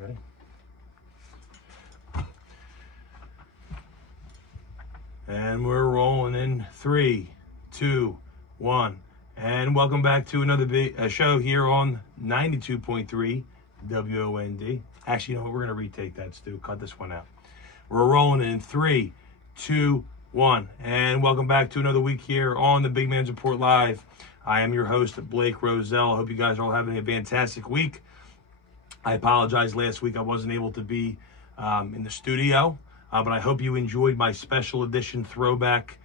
Ready? And we're rolling in 3, 2, 1. And welcome back to another show here on 92.3 WOND. Actually, you know what? We're going to retake that, Stu. Cut this one out. We're rolling in 3, 2, 1. And welcome back to another week here on the Big Man's Report Live. I am your host, Blake Roselle. I hope you guys are all having a fantastic week. I apologize. Last week I wasn't able to be in the studio, but I hope you enjoyed my special edition throwback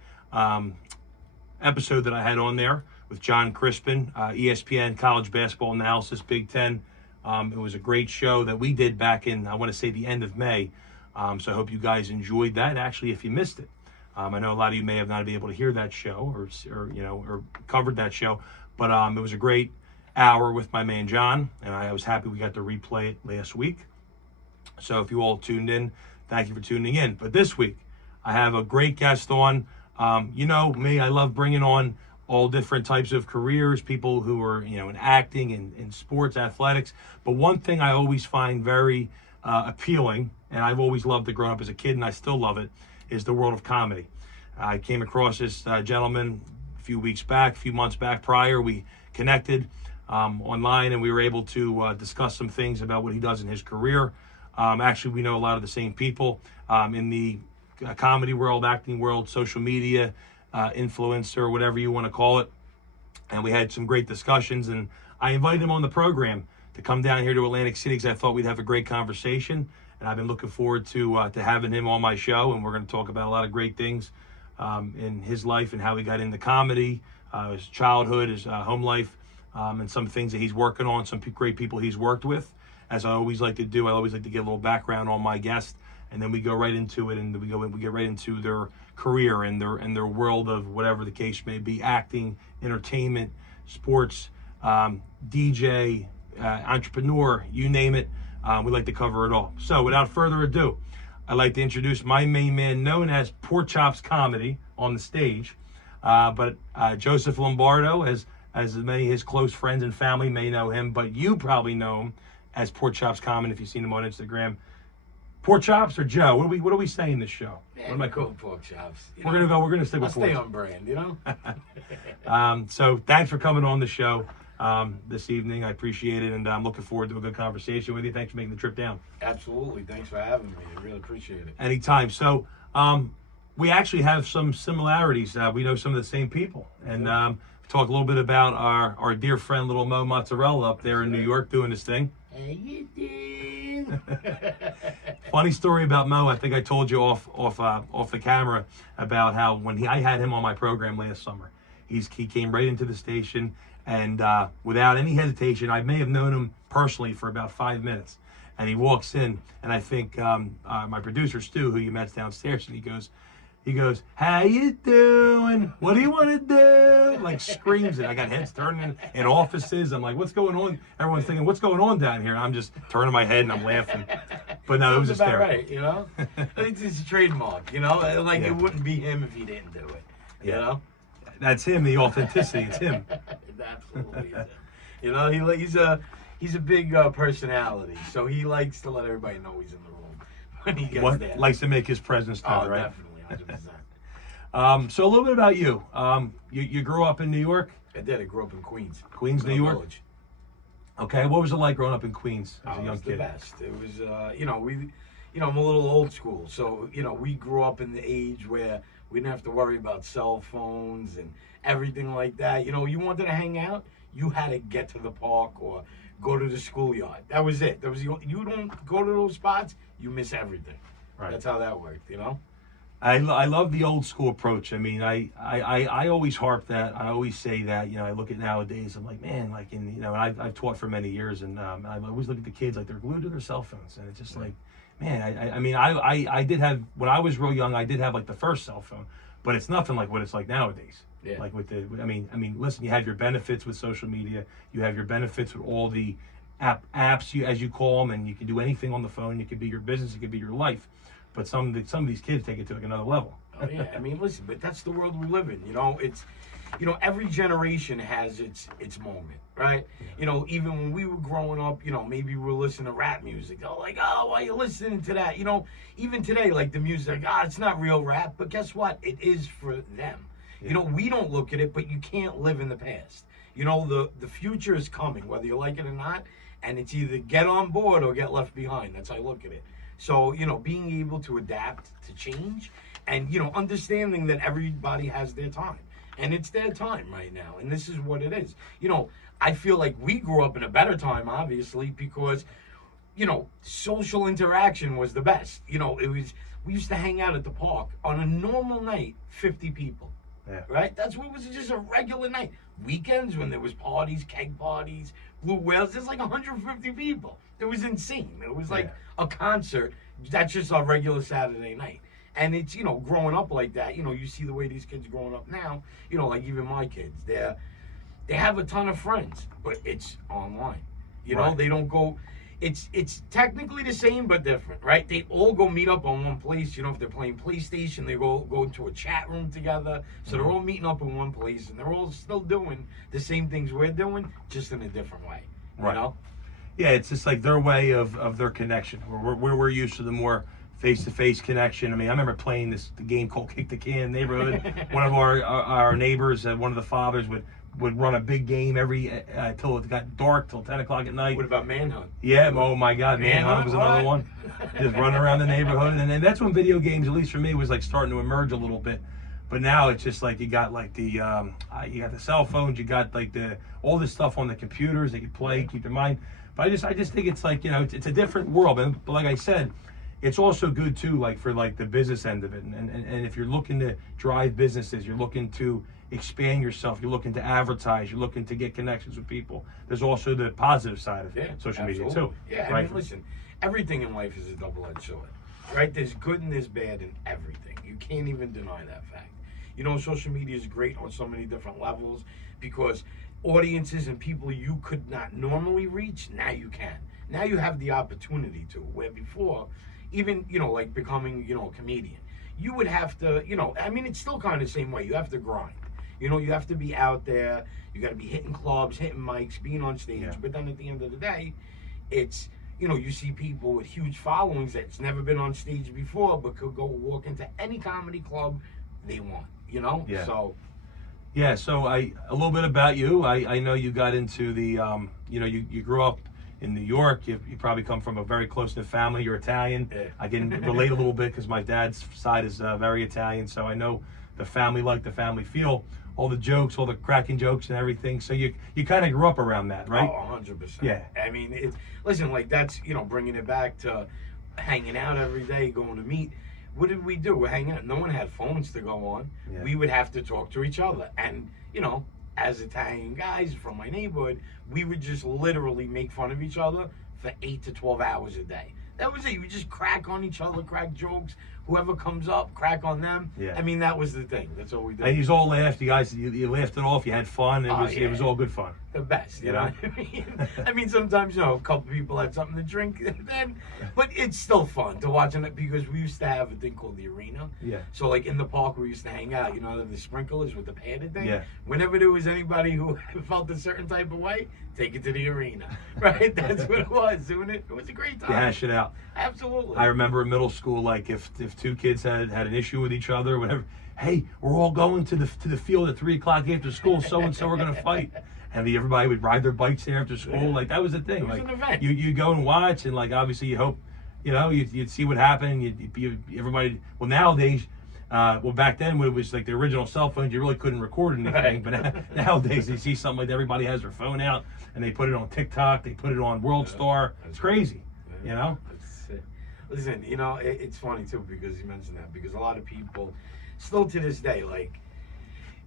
episode that I had on there with John Crispin, ESPN College Basketball Analysis, Big Ten. It was a great show that we did back in, I want to say, the end of May. So I hope you guys enjoyed that. Actually, if you missed it, I know a lot of you may have not been able to hear that show or covered that show, but it was a great hour with my man John, and I was happy we got to replay it last week. So if you all tuned in, thank you for tuning in. But this week, I have a great guest on. You know me, I love bringing on all different types of careers, people who are, in acting and in sports, athletics. But one thing I always find very appealing, and I've always loved it growing up as a kid, and I still love it, is the world of comedy. I came across this gentleman a few months back prior. We connected online, and we were able to discuss some things about what he does in his career. Actually, we know a lot of the same people in the comedy world, acting world, social media, influencer, whatever you want to call it. And we had some great discussions, and I invited him on the program to come down here to Atlantic City because I thought we'd have a great conversation. And I've been looking forward to having him on my show, and we're going to talk about a lot of great things in his life and how he got into comedy, his childhood, his home life, and some things that he's working on, some great people he's worked with. As I always like to do, I always like to get a little background on my guest, and then we go right into it, and we get right into their career and their world of whatever the case may be: acting, entertainment, sports, DJ, entrepreneur, you name it. We like to cover it all. So without further ado, I'd like to introduce my main man, known as Chopz Comedy on the stage, but Joseph Lombardo, as many of his close friends and family may know him, but you probably know him as Chopz Comedy if you've seen him on Instagram. Chopz or Joe? What are we saying this show? Man, what am I calling? Chopz. We're gonna stick with stay on brand, So thanks for coming on the show this evening. I appreciate it, and I'm looking forward to a good conversation with you. Thanks for making the trip down. Absolutely. Thanks for having me. I really appreciate it. Anytime. So we actually have some similarities. We know some of the same people, and talk a little bit about our dear friend, little Mo Mozzarella up there in New York doing his thing. How you doing? Funny story about Mo. I think I told you off the camera about how when I had him on my program last summer, he came right into the station, and without any hesitation, I may have known him personally for about 5 minutes, and he walks in, and I think my producer Stu, who you met downstairs, and he goes, "How you doing? What do you want to do?" Like screams it. I got heads turning in offices. I'm like, "What's going on?" Everyone's thinking, "What's going on down here?" And I'm just turning my head and I'm laughing. But no, it was about hysterical. right, I think it's a trademark, like it wouldn't be him if he didn't do it, That's him, the authenticity. It's him. It absolutely is. He's a big personality, so he likes to let everybody know he's in the room when he gets there. Likes to make his presence known, right? Definitely. 100%. So a little bit about you. You grew up in New York? I did. I grew up in Queens. Queens, New York? Village. Okay. What was it like growing up in Queens as a young kid? It was the best. It was, I'm a little old school. So, we grew up in the age where we didn't have to worry about cell phones and everything like that. You wanted to hang out, you had to get to the park or go to the schoolyard. That was it. You don't go to those spots, you miss everything. Right. That's how that worked, I love the old school approach. I mean, I always harp that. I always say that. I look at nowadays. I'm like, man, I've taught for many years, and I always look at the kids like they're glued to their cell phones, and it's just like, man. I did have, when I was real young, I did have like the first cell phone, but it's nothing like what it's like nowadays. Yeah. Like listen, you have your benefits with social media. You have your benefits with all the apps, as you call them, and you can do anything on the phone. It could be your business. It could be your life. But some of these kids take it to like another level. Oh yeah, listen, but that's the world we live in. you know, every generation has its moment, right? You know, even when we were growing up, you know, maybe we were listening to rap music. Oh, like, oh, why are you listening to that? You know, even today, like the music, like, it's not real rap. But guess what? It is for them. Yeah. You know, we don't look at it, but you can't live in the past. You know, the future is coming, whether you like it or not. And it's either get on board or get left behind. That's how I look at it. So, you know, being able to adapt to change and, you know, understanding that everybody has their time. And it's their time right now. And this is what it is. You know, I feel like we grew up in a better time, obviously, because, you know, social interaction was the best. You know, we used to hang out at the park on a normal night, 50 people. Yeah. Right? That's what was just a regular night. Weekends when there was parties, keg parties, blue whales, there's like 150 people. It was insane. It was like a concert. That's just our regular Saturday night. And it's, you know, growing up like that, you know, you see the way these kids growing up now, you know, like even my kids, they have a ton of friends, but it's online. You know, they don't go, it's technically the same but different, right? They all go meet up on one place. You know, if they're playing PlayStation, they go into a chat room together. So they're all meeting up in one place, and they're all still doing the same things we're doing, just in a different way. You know? Yeah, it's just like their way of their connection. Where we're used to the more face-to-face connection. I mean, I remember playing the game called Kick the Can neighborhood. One of our neighbors, one of the fathers would run a big game every till it got dark, till 10 o'clock at night. What about Manhunt? Yeah, oh my God, Manhunt was another one. Just running around the neighborhood, and that's when video games, at least for me, was like starting to emerge a little bit. But now it's just like you got like the you got the cell phones, you got like all this stuff on the computers that you play, keep in mind. But I just think it's like, you know, it's a different world. But like I said, it's also good too, like for like the business end of it. And if you're looking to drive businesses, you're looking to expand yourself, you're looking to advertise, you're looking to get connections with people. There's also the positive side of social media too. Yeah, right? I mean, listen, everything in life is a double-edged sword, right? There's good and there's bad in everything. You can't even deny that fact. You know, social media is great on so many different levels because audiences and people you could not normally reach, now you can. Now you have the opportunity to, where before, even, you know, like becoming, you know, a comedian, you would have to, you know, I mean, it's still kind of the same way. You have to grind. You know, you have to be out there. You got to be hitting clubs, hitting mics, being on stage. Yeah. But then at the end of the day, it's, you know, you see people with huge followings that's never been on stage before, but could go walk into any comedy club they want, you know? Yeah. So. Yeah, so a little bit about you. I know you got into the, you know, you grew up in New York. You probably come from a very close-knit family. You're Italian. Yeah. I can relate a little bit because my dad's side is very Italian, so I know the family feel, all the jokes, all the cracking jokes and everything. So you kind of grew up around that, right? Oh, 100%. Yeah. I mean, listen, like that's, you know, bringing it back to hanging out every day, going to meet. What did we do? We're hanging out. No one had phones to go on. Yeah. We would have to talk to each other. And, you know, as Italian guys from my neighborhood, we would just literally make fun of each other for 8 to 12 hours a day. That was it. We just crack on each other, crack jokes. Whoever comes up, crack on them. Yeah. I mean, that was the thing. That's all we did. And you all laughed. You guys, you laughed it off. You had fun. It was all good fun. The best, you know? I mean, sometimes, you know, a couple people had something to drink then, but it's still fun to watch it because we used to have a thing called the arena. Yeah. So, like, in the park, we used to hang out, you know, the sprinklers with the padded thing. Yeah. Whenever there was anybody who felt a certain type of way, take it to the arena, right? That's what it was. It was a great time. You hash it out. Absolutely. I remember in middle school, like, if two kids had an issue with each other, whatever, hey, we're all going to the field at 3 o'clock after school. So and so are going to fight, and everybody would ride their bikes there after school. Like that was the thing. It was like an event. You go and watch, and like obviously you hope, you know, you'd see what happened. Everybody. Well, nowadays, back then when it was like the original cell phones, you really couldn't record anything. But nowadays, you see something like everybody has their phone out and they put it on TikTok, they put it on World Star. It's crazy, you know. Listen, you know, it's funny too because you mentioned that because a lot of people still to this day, like,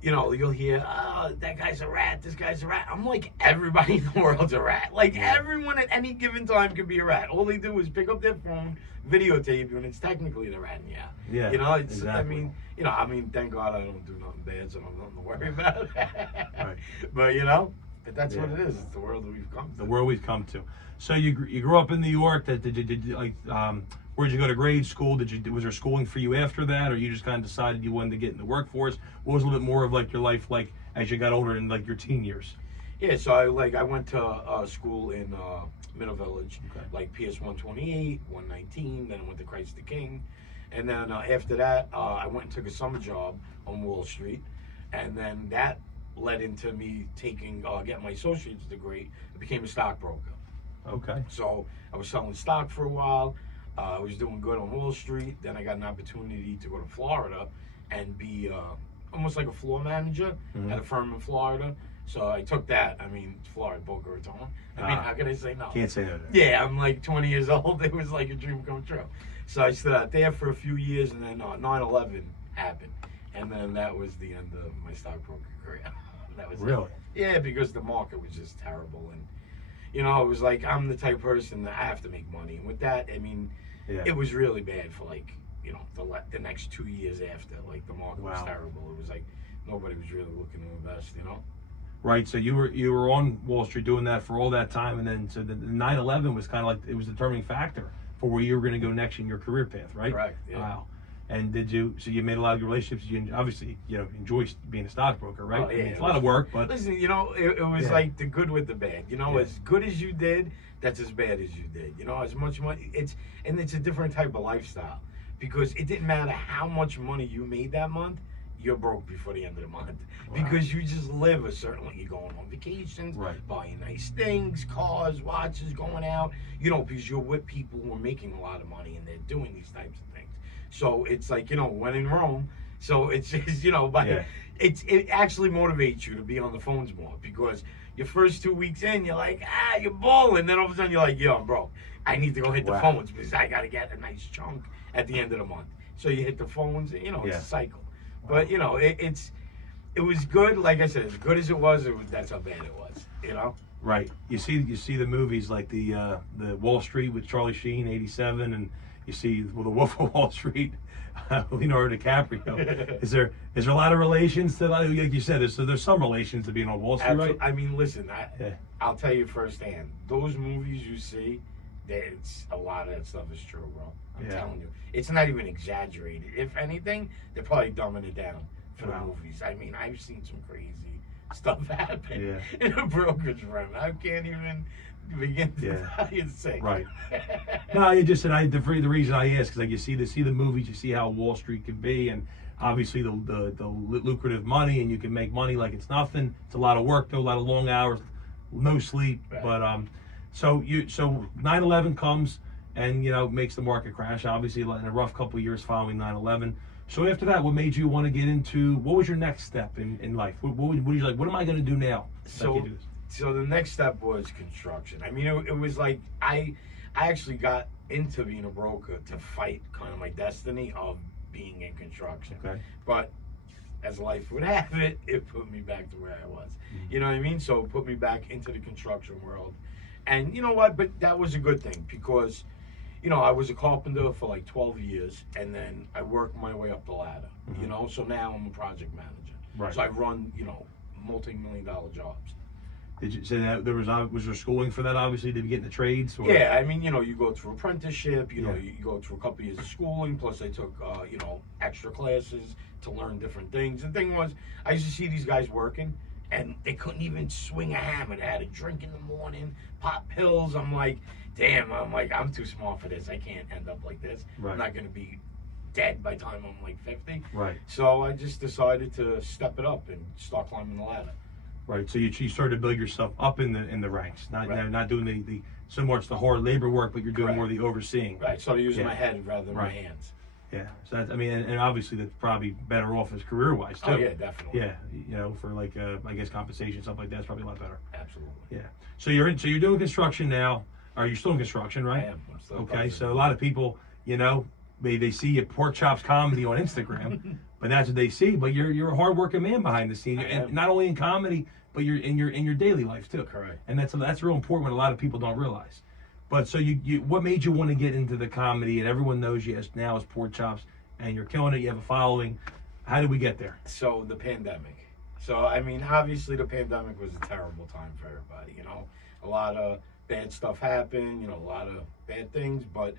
you know, you'll hear, oh, that guy's a rat, this guy's a rat. I'm like, everybody in the world's a rat. Like, everyone at any given time can be a rat. All they do is pick up their phone, videotape you, and it's technically the rat. Yeah. You know, it's, exactly. I mean, thank God I don't do nothing bad, so I don't have nothing to worry about. Right. But, you know, that's what it is. It's the world that we've come to. The world we've come to. So you grew up in New York. Where'd you go to grade school? Was there schooling for you after that, or you just kind of decided you wanted to get in the workforce? What was a little bit more of like your life like as you got older in like your teen years? Yeah, so I went to school in Middle Village, Okay. like PS 128, 119. Then I went to Christ the King, and then after that, I went and took a summer job on Wall Street, and then that led into me getting my associate's degree. I became a stockbroker. Okay. So I was selling stock for a while. I was doing good on Wall Street. Then I got an opportunity to go to Florida and be almost like a floor manager at a firm in Florida. So I took that. I mean, Florida, Boca Raton. I mean, how can I say no? Can't say no. Yeah, I'm like 20 years old. It was like a dream come true. So I stood out there for a few years, and then 9/11 happened. And then that was the end of my stockbroker career. That was Really? it. Yeah, because the market was just terrible. And, you know, it was like, I'm the type of person that I have to make money. And with that, I mean, it was really bad for like, you know, the next 2 years after. Like, the market was terrible. It was like nobody was really looking to invest, you know? Right, so you were on Wall Street doing that for all that time, and then so the 9/11 was kind of like, it was a determining factor for where you were going to go next in your career path, right? Correct. Yeah. Wow. And so you made a lot of relationships. You obviously, you know, enjoy being a stockbroker, right? Oh, yeah, I mean, it's a lot of work, but listen, you know, it was like the good with the bad. You know, as good as you did, that's as bad as you did. You know, as much money, it's a different type of lifestyle, because it didn't matter how much money you made that month. You're broke before the end of the month because you just live a certain way. You're going on vacations, buying nice things, cars, watches, going out, you know, because you're with people who are making a lot of money and they're doing these types of things. So it's like, you know, when in Rome. So it's just, you know, it actually motivates you to be on the phones more, because your first 2 weeks in, you're like, you're balling. Then all of a sudden you're like, yo, I'm broke. I need to go hit the phones because I got to get a nice chunk at the end of the month. So you hit the phones, you know, it's a cycle. But, you know, it was good. Like I said, as good as it was, that's how bad it was, you know? Right. You see the movies like the Wall Street with Charlie Sheen, 87, and you see the Wolf of Wall Street, Leonardo DiCaprio. Is there a lot of relations to that? Like you said, there's some relations to being on Wall Street, right? I mean, listen, I'll tell you firsthand. Those movies you see, a lot of that stuff is true, bro. I'm telling you. It's not even exaggerated. If anything, they're probably dumbing it down for the movies. I mean, I've seen some crazy stuff happen in a brokerage firm. I can't even begin to say. Right. No, you just said the reason I asked is like you see the movies, you see how Wall Street can be, and obviously the lucrative money, and you can make money like it's nothing. It's a lot of work, though, a lot of long hours, no sleep. But so 9/11 comes. And, you know, makes the market crash, obviously, in a rough couple of years following 9/11. So after that, what made you want to get into, what was your next step in life? What were you like, what am I going to do now? So the next step was construction. I mean, it was like, I actually got into being a broker to fight kind of my destiny of being in construction. Okay. But as life would have it, it put me back to where I was. You know what I mean? So it put me back into the construction world. And you know what? But that was a good thing, because you know, I was a carpenter for like 12 years, and then I worked my way up the ladder, you know? So now I'm a project manager. Right. So I run, you know, multi-million-dollar jobs. Did you say that was there schooling for that, obviously, to get into trades? Or? Yeah, I mean, you know, you go through apprenticeship, you know, you go through a couple years of schooling, plus I took, you know, extra classes to learn different things. The thing was, I used to see these guys working, and they couldn't even swing a hammer. They had to drink in the morning, pop pills. I'm like, damn, I'm too small for this. I can't end up like this. I'm not going to be dead by the time I'm like 50. Right. So I just decided to step it up and start climbing the ladder. Right. So you started to build yourself up in the ranks, not doing the so much the hard labor work, but you're doing more of the overseeing. Right. So using my head rather than my hands. Yeah. So that's, I mean, and obviously that's probably better off as career-wise too. Oh yeah, definitely. Yeah. You know, for like I guess compensation, stuff like that's probably a lot better. Absolutely. Yeah. So you're doing construction now. Are you still in construction, right? I am. I'm still okay. So a lot of people, you know, they see your Pork Chops comedy on Instagram, but that's what they see. But you're a hardworking man behind the scenes, and not only in comedy, but you're in your daily life too. Correct. And that's real important, what a lot of people don't realize. But so you what made you want to get into the comedy, and everyone knows you now as Pork Chops, and you're killing it. You have a following. How did we get there? So the pandemic. So I mean, obviously the pandemic was a terrible time for everybody. You know, a lot of bad stuff happened. You know, a lot of bad things. But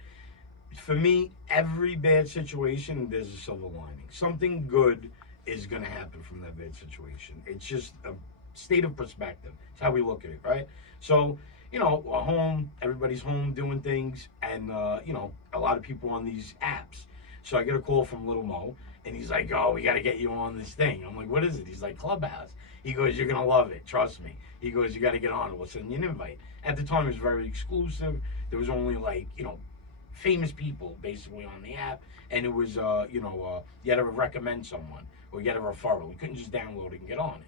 for me, every bad situation, there's a silver lining. Something good is going to happen from that bad situation. It's just a state of perspective. It's how we look at it, right? So, you know, we're home, everybody's home doing things, and, you know, a lot of people on these apps. So I get a call from Little Mo, and he's like, oh, we got to get you on this thing. I'm like, what is it? He's like, Clubhouse. He goes, you're going to love it. Trust me. He goes, you got to get on it. We'll send you an invite. At the time, it was very exclusive. There was only, like, you know, famous people basically on the app. And it was, you know, you had to recommend someone or you had a referral. You couldn't just download it and get on it.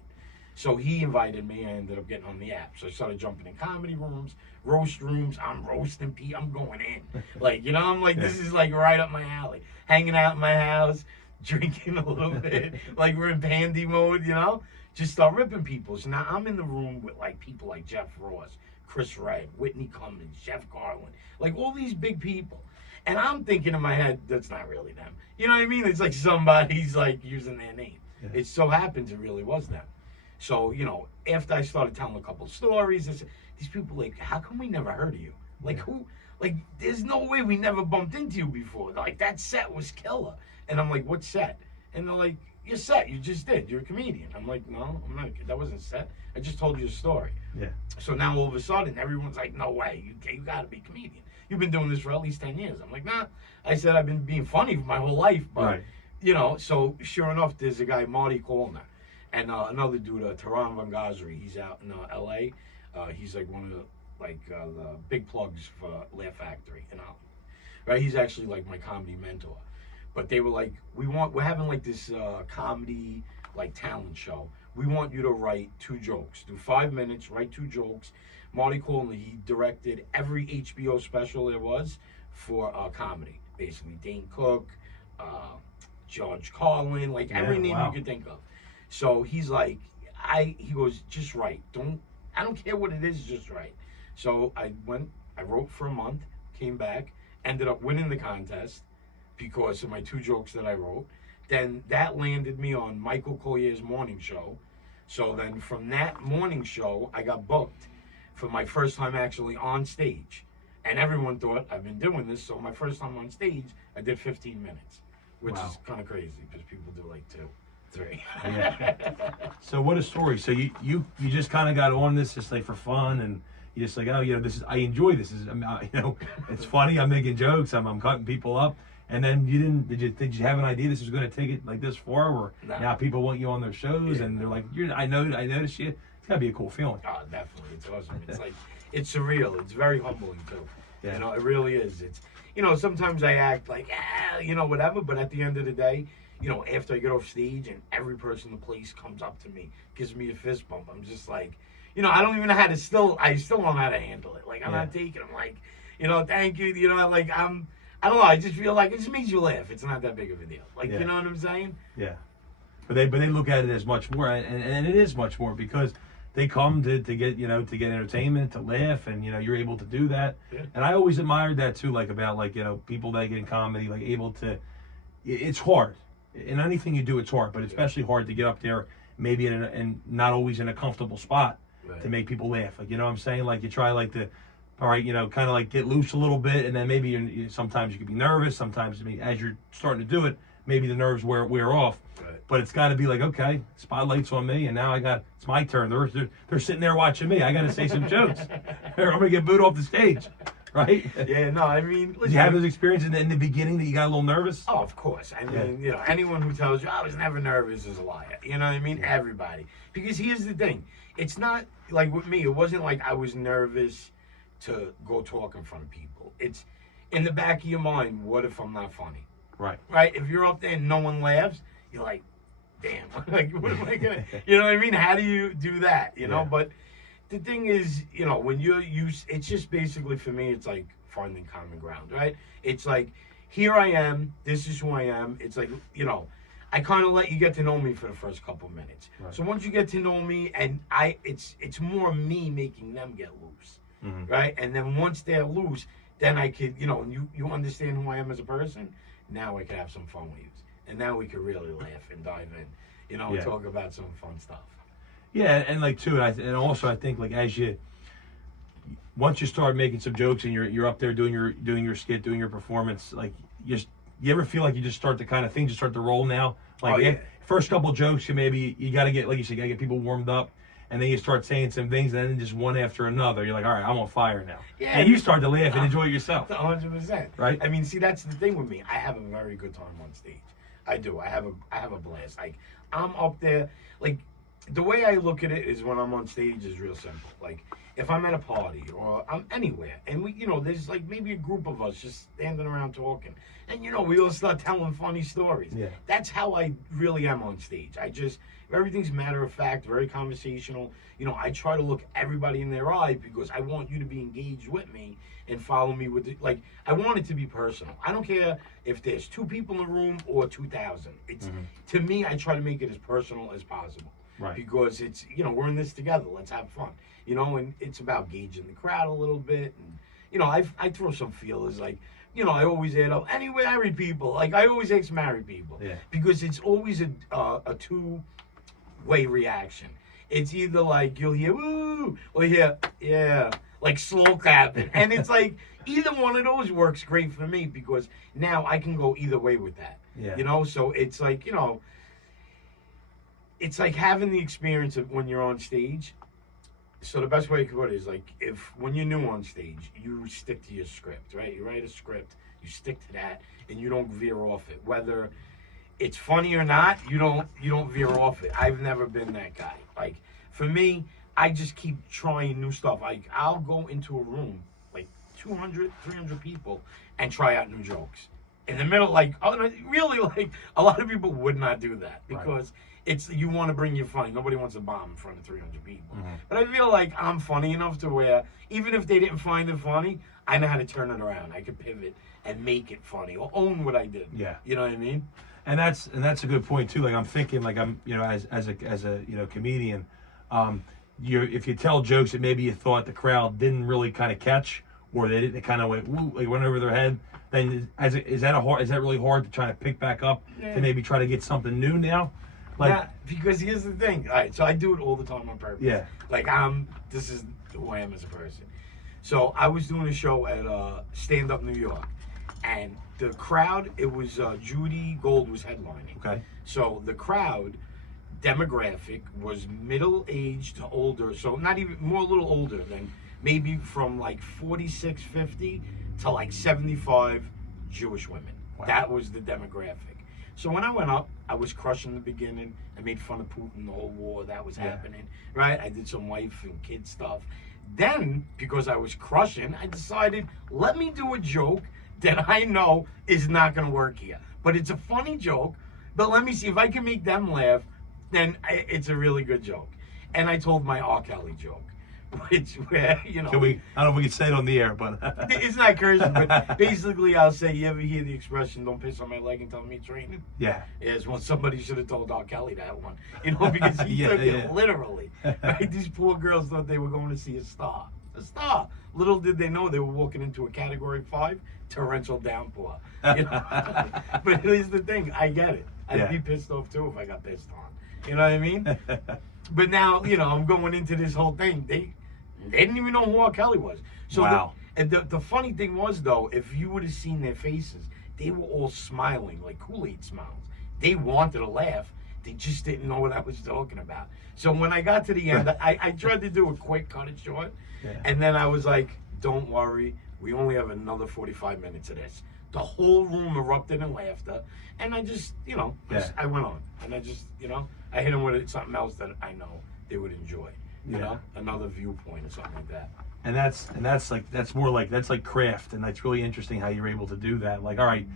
So he invited me. I ended up getting on the app. So I started jumping in comedy rooms, roast rooms. I'm roasting people. I'm going in. Like, you know, I'm like, this is like right up my alley. Hanging out in my house, drinking a little bit. Like we're in pandy mode, you know? Just start ripping people. So now I'm in the room with like people like Jeff Ross, Chris Red, Whitney Cummings, Jeff Garland. Like all these big people. And I'm thinking in my head, that's not really them. You know what I mean? It's like somebody's like using their name. Yeah. It so happens it really was them. So, you know, after I started telling a couple of stories, these people like, how come we never heard of you? Like who? Like, there's no way we never bumped into you before. They're like, that set was killer. And I'm like, what set? And they're like, your set, you just did. You're a comedian. I'm like, no, I'm not. That wasn't set. I just told you a story. Yeah. So now all of a sudden, everyone's like, no way. You got to be a comedian. You've been doing this for at least 10 years. I'm like, nah. I said, I've been being funny for my whole life. But, right. You know, so sure enough, there's a guy, Marty Colner. And another dude, Taran Van Gazri. He's out in L.A. He's like one of the big plugs for Laugh Factory in Hollywood. Right? He's actually like my comedy mentor. But they were like, we're having like this comedy like talent show. We want you to write 2 jokes. Do 5 minutes, write 2 jokes. Marty Cooley, he directed every HBO special there was for comedy. Basically, Dane Cook, George Carlin, like every name you could think of. So he's like, he goes, just write. I don't care what it is, just write. So I wrote for a month, came back, ended up winning the contest because of my 2 jokes that I wrote. Then that landed me on Michael Collier's morning show. So then from that morning show, I got booked for my first time actually on stage. And everyone thought I've been doing this. So my first time on stage, I did 15 minutes, which is kind of crazy because people do like 2, 3. Yeah. So what a story. So you just kind of got on this just like for fun, and you just like, oh, you know, I enjoy this. You know, it's funny. I'm making jokes. I'm cutting people up. And then did you have an idea this was going to take it like this far, or now people want you on their shows and they're like, I noticed you. It's got to be a cool feeling. Oh, definitely. It's awesome. It's like, it's surreal. It's very humbling too. Yeah. You know, it really is. It's, you know, sometimes I act like, you know, whatever, but at the end of the day, you know, after I get off stage and every person in the place comes up to me, gives me a fist bump, I'm just like, you know, I don't even know how to I still don't know how to handle it. Like, I'm not taking, I'm like, you know, thank you. You know, like, I don't know. I just feel like it just makes you laugh. It's not that big of a deal. Like, you know what I'm saying? Yeah. But they look at it as much more, and it is much more because they come to get, you know, to get entertainment, to laugh, and, you know, you're able to do that. Yeah. And I always admired that too, like about like, you know, people that get in comedy, like able to. It's hard. In anything you do, it's hard, but especially hard to get up there, maybe and not always in a comfortable spot to make people laugh. Like, you know what I'm saying? Like you try like to. All right, you know, kind of like get loose a little bit, and then maybe sometimes you can be nervous. Sometimes, I mean, as you're starting to do it, maybe the nerves wear off. Right. But it's got to be like, okay, spotlight's on me, and now it's my turn. They're sitting there watching me. I got to say some jokes, or I'm gonna get booed off the stage, right? Yeah, no, I mean, listen, did you have those experiences in the beginning that you got a little nervous? Oh, of course. I mean, you know, anyone who tells you I was never nervous is a liar. You know what I mean? Yeah. Everybody, because here's the thing: it's not like with me. It wasn't like I was nervous to go talk in front of people. It's in the back of your mind, what if I'm not funny? Right. Right? If you're up there and no one laughs, you're like, damn, like, what am I gonna, you know what I mean? How do you do that? You know, but the thing is, you know, when it's just basically for me, it's like finding common ground, right? It's like, here I am, this is who I am. It's like, you know, I kind of let you get to know me for the first couple of minutes. Right. So once you get to know me, and it's more me making them get loose. Mm-hmm. Right, and then once they're loose, then I could, you know, you understand who I am as a person. Now I could have some fun with you, and now we could really laugh and dive in, you know, and talk about some fun stuff. Yeah, and like too, and also I think like once you start making some jokes and you're up there doing your skit, doing your performance, like you ever feel like you just start to kind of things just start to roll now? Like Oh, yeah. first couple jokes, you got to get, like you said, you got to get people warmed up, and then you start saying some things, and then just one after another, you're like, all right, I'm on fire now. Yeah, and you start to laugh and enjoy yourself. 100%. Right? I mean, see, that's the thing with me. I have a very good time on stage. I do. I have a blast. Like, I'm up there. Like, the way I look at it is when I'm on stage is real simple. Like, if I'm at a party or I'm anywhere, and we, there's like maybe a group of us just standing around talking, and we all start telling funny stories. Yeah. That's how I really am on stage. Everything's matter of fact, very conversational. I try to look everybody in their eye because I want you to be engaged with me and follow me with it. Like, I want it to be personal. I don't care if there's 2 people in the room or 2,000. It's to me, I try to make it as personal as possible. Right. Because it's, we're in this together. Let's have fun. And it's about gauging the crowd a little bit. And, I throw some feelers like, I always add up any married people. Like, I always ask married people. Yeah. Because it's always a two-way reaction. It's either like you'll hear woo or you hear yeah, like slow clapping, and it's like either one of those works great for me because now I can go either way with that. Yeah. So it's like it's like having the experience of when you're on stage. So the best way to put it is like when you're new on stage, you stick to your script, right? You write a script, you stick to that, and you don't veer off it. Whether it's funny or not, you don't veer off it. I've never been that guy. Like, for me, I just keep trying new stuff. Like, I'll go into a room, like 200, 300 people, and try out new jokes. In the middle, like, really, like, a lot of people would not do that because you want to bring your funny. Nobody wants a bomb in front of 300 people. Mm-hmm. But I feel like I'm funny enough to where, even if they didn't find it funny, I know how to turn it around. I could pivot and make it funny or own what I did. Yeah. You know what I mean? And that's a good point too. Like, I'm thinking, like, I'm as a comedian, if you tell jokes that maybe you thought the crowd didn't really kind of catch, or they kind of went woo, like went over their head, then is that really hard to try to pick back up to maybe try to get something new now? Like, yeah, because here's the thing. All right, so I do it all the time on purpose. Yeah. Like, this is who I am as a person. So I was doing a show at Stand Up New York, and the crowd, it was Judy Gold was headlining. Okay. So the crowd demographic was middle-aged to older, so not even more, a little older than maybe from like 46, 50 to like 75 Jewish women. Wow. That was the demographic. So when I went up, I was crushing the beginning. I made fun of Putin, the whole war that was happening, right? I did some wife and kid stuff. Then, because I was crushing, I decided, let me do a joke that I know is not going to work here. But it's a funny joke, but let me see if I can make them laugh, then it's a really good joke. And I told my R. Kelly joke, which, where, I don't know if we can say it on the air, but it's not cursing, but basically I'll say, you ever hear the expression, don't piss on my leg and tell me it's raining? yeah. Is when somebody should have told R. Kelly that one, because he took it literally. Right? These poor girls thought they were going to see a star. A star. Little did they know they were walking into a Category 5 torrential downpour. But here's the thing, I get it. I'd be pissed off too if I got pissed on. You know what I mean? But now, I'm going into this whole thing. They didn't even know who R. Kelly was. So wow. The funny thing was, though, if you would have seen their faces, they were all smiling, like Kool-Aid smiles. They wanted to laugh. They just didn't know what I was talking about. So when I got to the end, I tried to do a quick, cut it short. Yeah. And then I was like, don't worry. We only have another 45 minutes of this. The whole room erupted in laughter. And I just, I went on. And I just, I hit them with something else that I know they would enjoy. You know, another viewpoint or something like that. And that's more like craft, and that's really interesting how you're able to do that. Like, all right,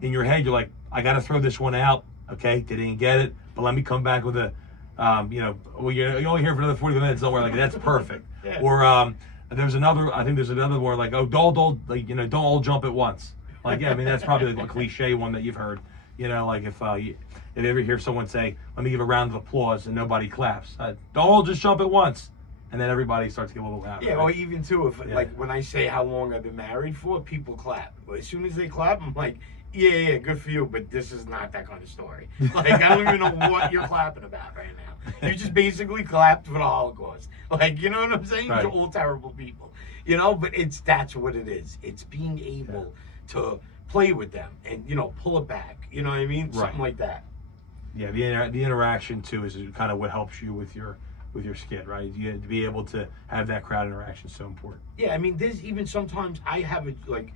in your head, you're like, I got to throw this one out. Okay, they didn't get it, but let me come back with a, well, you're only here for another 40 minutes. Don't worry, like that's perfect. Yeah. Or there's another one like, oh, don't all jump at once. Like, yeah, I mean that's probably like a cliche one that you've heard. Like if you ever hear someone say, let me give a round of applause, and nobody claps. Don't all just jump at once. And then everybody starts to get a little louder. Yeah, right? Or even too, if like when I say how long I've been married for, people clap. But as soon as they clap, I'm like, yeah, good for you, but this is not that kind of story. Like, I don't even know what you're clapping about right now. You just basically clapped for the Holocaust. Like, you know what I'm saying? Right. You're all terrible people. But that's what it is. It's being able to play with them and, you know, pull it back. You know what I mean? Right. Something like that. Yeah, the interaction too is kind of what helps you with your skit, right? You have to be able to have that crowd interaction is so important. Yeah, I mean, there's even sometimes I have it like,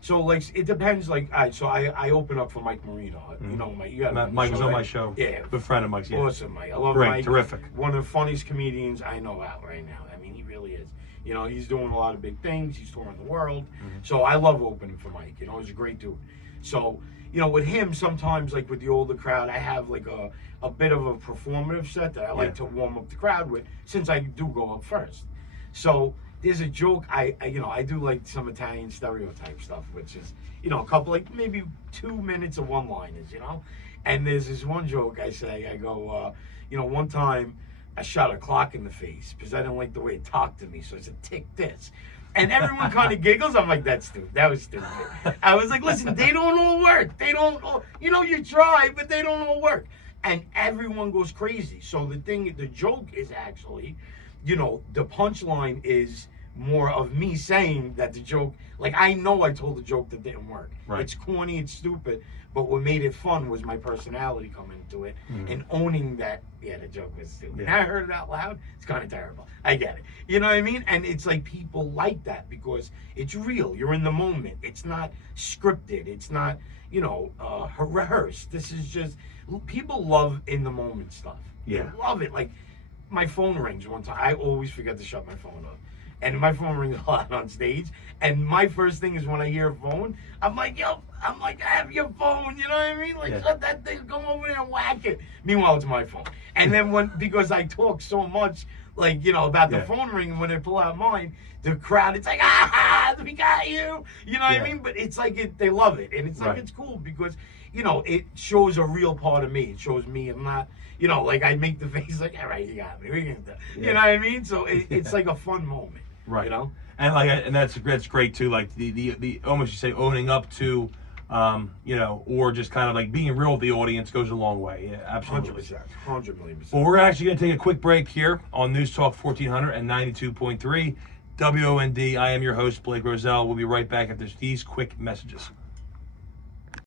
so like it depends. Like, so I open up for Mike Marino. You know, Mike. You got Mike was on right? my show. Yeah, Good friend of Mike's. Yeah. Awesome, Mike. I love Great, Mike. terrific. One of the funniest comedians I know out right now. I mean, he really is. You know, he's doing a lot of big things. He's touring the world. So I love opening for Mike. You know, he's a great dude. So, you know, with him, sometimes, like with the older crowd, I have like a bit of a performative set that I like to warm up the crowd with, since I do go up first. So there's a joke, I you know, I do like some Italian stereotype stuff, which is, you know, a couple, like maybe 2 minutes of one-liners, you know? And there's this one joke I say, I go, you know, one time I shot a clock in the face because I didn't like the way it talked to me, so I said, tick this. And everyone kind of giggles. I'm like, that's stupid. That was stupid. I was like, listen, they don't all work. They don't all, you know, you try, but they don't all work. And everyone goes crazy. So the joke is actually, you know, the punchline is more of me saying that the joke, like, I know I told the joke that didn't work. Right. It's corny, it's stupid, but what made it fun was my personality coming into it and owning that, yeah, the joke was stupid. Yeah. I heard it out loud, it's kind of terrible. I get it. You know what I mean? And it's like people like that because it's real. You're in the moment. It's not scripted. It's not, you know, rehearsed. This is just, people love in the moment stuff. Yeah. They love it. Like, my phone rings one time. I always forget to shut my phone off. And my phone rings a lot on stage. And my first thing is when I hear a phone, I'm like, yo, I have your phone. You know what I mean? Like, shut that thing, come over there and whack it. Meanwhile, it's my phone. And then because I talk so much, like, you know, about the phone ringing, when I pull out mine, the crowd, it's like, we got you. You know what I mean? But it's like, they love it. And it's like, it's cool because, you know, it shows a real part of me. It shows me I'm not, you know, like I make the face like, all right, you got me. We can do. You know what I mean? So it's like a fun moment. Right. You know? And that's great too. Like the almost, you say, owning up to, you know, or just kind of like being real with the audience goes a long way. Yeah, absolutely. 100%. 100 million%. Well, we're actually going to take a quick break here on News Talk 1400 and 92.3 WOND. I am your host, Blake Roselle. We'll be right back after these quick messages.